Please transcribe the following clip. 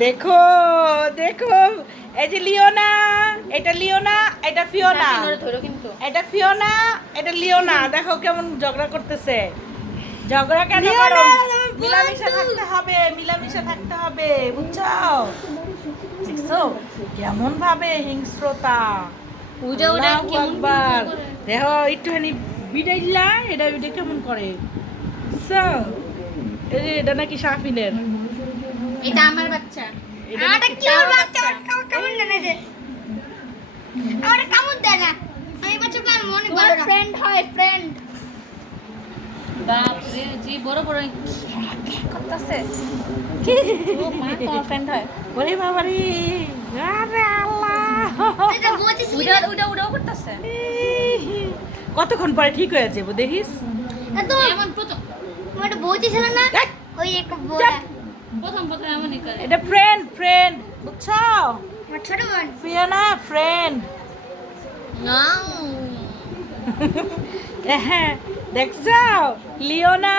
দেখো দেখো। এই যে লিওনা এটা লিওনা এটা ফিওনা। এটা ফিওনা এটা লিওনা। দেখো কেমন ঝগড়া করতেছে। ঝগড়া কেন করো? মিলামিশা থাকতে হবে মিলামিশা থাকতে হবে বুঝছ? দেখছ? কেমন ভাবে হিংস্রতা। ওটা আল্লাহু কেমন দেখো একটুখানি বিড়াইলা এটা এটা কেমন করে? যে এটা নাকি সাফিনের এটা আমার বাচ্চা এটা আমারটা নাকি কি ওর তার বাচ্চা? ওর কামড় কামড় দেয় না যে? আমারটা কামড় দেয় না আমি বাচ্চা কাল মনে বড় ফ্রেন্ড হয় ফ্রেন্ড বাপ রে জি বড় বড় করতেছে? ও মা তোমার ফ্রেন্ড হয়। ওরে বাবা রে আরে আল্লাহ। উডা উডা উডাও করতেছে। কতক্ষণ পরে ঠিক হয়ে যাব দেখিস? এমন প্রথম। ছিল না? ওই একটা। প্রথম প্রথম এমনই করে। এটা ফ্রেন্ড ফ্রেন্ড বুঝছ? আমার ছোট বোন। ফিয়ানা ফ্রেন্ড না হ্যাঁ দেখছ? লিওনা।